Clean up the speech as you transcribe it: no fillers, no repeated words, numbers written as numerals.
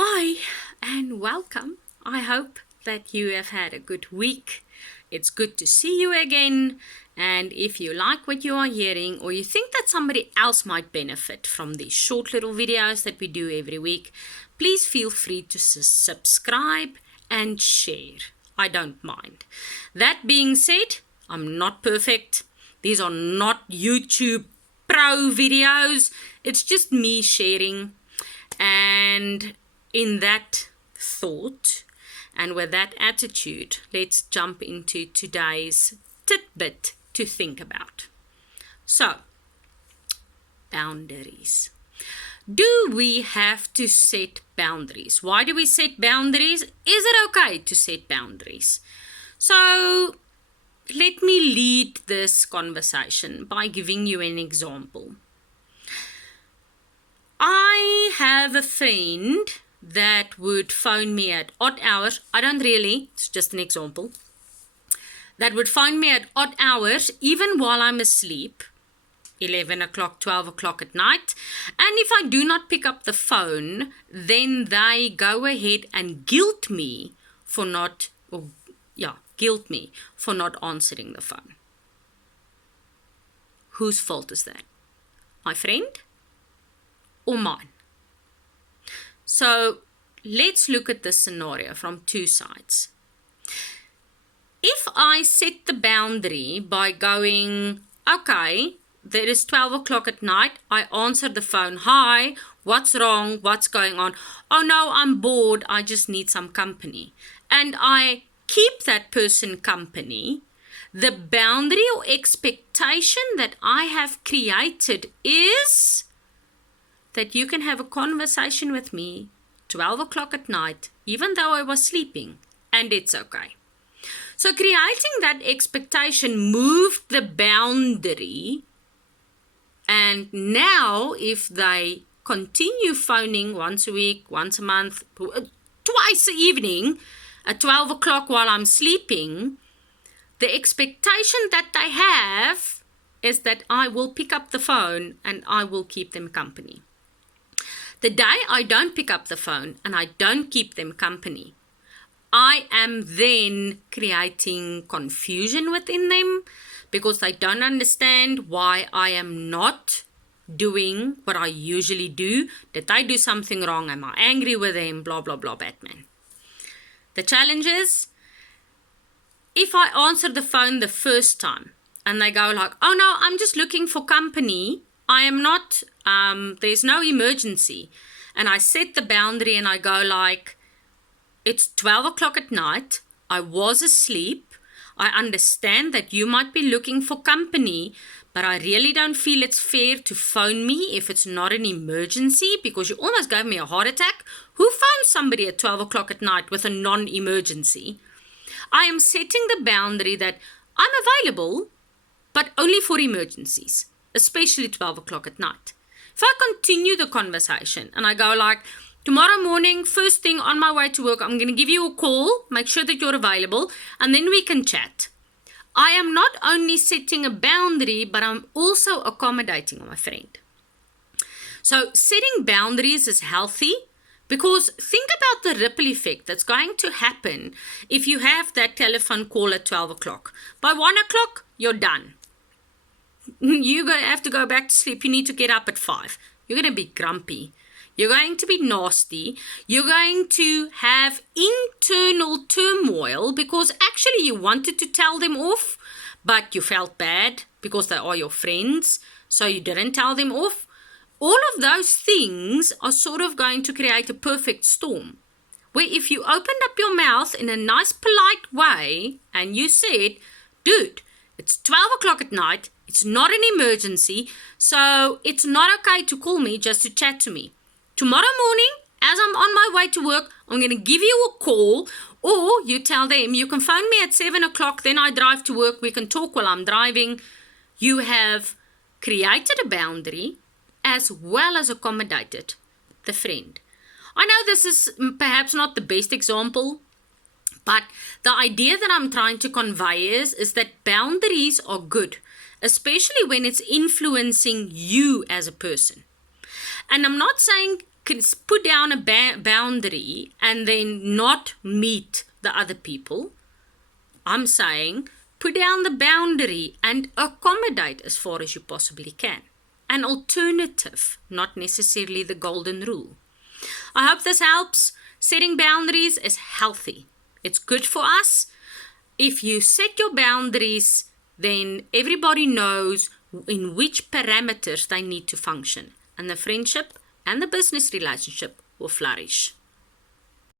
Hi and welcome. I hope that you have had a good week. It's good to see you again. And if you like what you are hearing or you think that somebody else might benefit from these short little videos that we do every week, please feel free to subscribe and share. I don't mind. That being said, I'm not perfect. These are not YouTube pro videos. It's just me sharing. And in that thought and with that attitude, let's jump into today's tidbit to think about. So, boundaries. Do we have to set boundaries? Why do we set boundaries? Is it okay to set boundaries? So, let me lead this conversation by giving you an example. I have a friend that would phone me at odd hours. I don't really, it's just an example. That would phone me at odd hours, even while I'm asleep, 11 o'clock, 12 o'clock at night. And if I do not pick up the phone, then they go ahead and guilt me for not answering the phone. Whose fault is that? My friend or mine? So let's look at this scenario from two sides. If I set the boundary by going, okay, there is 12 o'clock at night, I answer the phone, hi, what's wrong, what's going on? Oh no, I'm bored, I just need some company. And I keep that person company. The boundary or expectation that I have created is that you can have a conversation with me 12 o'clock at night, even though I was sleeping, and it's okay. So creating that expectation moved the boundary, and now if they continue phoning once a week, once a month, twice a evening at 12 o'clock while I'm sleeping, the expectation that they have is that I will pick up the phone and I will keep them company. The day I don't pick up the phone and I don't keep them company, I am then creating confusion within them because they don't understand why I am not doing what I usually do. Did they do something wrong? Am I angry with them? Blah, blah, blah, Batman. The challenge is, if I answer the phone the first time and they go like, oh no, I'm just looking for company, I am not, there's no emergency. And I set the boundary and I go like, it's 12 o'clock at night, I was asleep, I understand that you might be looking for company, but I really don't feel it's fair to phone me if it's not an emergency because you almost gave me a heart attack. Who phones somebody at 12 o'clock at night with a non-emergency? I am setting the boundary that I'm available, but only for emergencies, especially 12 o'clock at night. If I continue the conversation and I go like, tomorrow morning, first thing on my way to work, I'm going to give you a call, make sure that you're available, and then we can chat. I am not only setting a boundary, but I'm also accommodating my friend. So setting boundaries is healthy because think about the ripple effect that's going to happen if you have that telephone call at 12 o'clock. By 1 o'clock, you're done. You're going to have to go back to sleep. You need to get up at 5. You're going to be grumpy. You're going to be nasty. You're going to have internal turmoil because actually you wanted to tell them off, but you felt bad because they are your friends, so you didn't tell them off. All of those things are sort of going to create a perfect storm, where if you opened up your mouth in a nice, polite way and you said, dude, it's 12 o'clock at night, it's not an emergency, so it's not okay to call me just to chat to me. Tomorrow morning, as I'm on my way to work, I'm going to give you a call, or you tell them, you can phone me at 7 o'clock, then I drive to work, we can talk while I'm driving. You have created a boundary as well as accommodated the friend. I know this is perhaps not the best example, but the idea that I'm trying to convey is that boundaries are good, especially when it's influencing you as a person. And I'm not saying can put down a boundary and then not meet the other people. I'm saying put down the boundary and accommodate as far as you possibly can. An alternative, not necessarily the golden rule. I hope this helps. Setting boundaries is healthy. It's good for us. If you set your boundaries, then everybody knows in which parameters they need to function, and the friendship and the business relationship will flourish.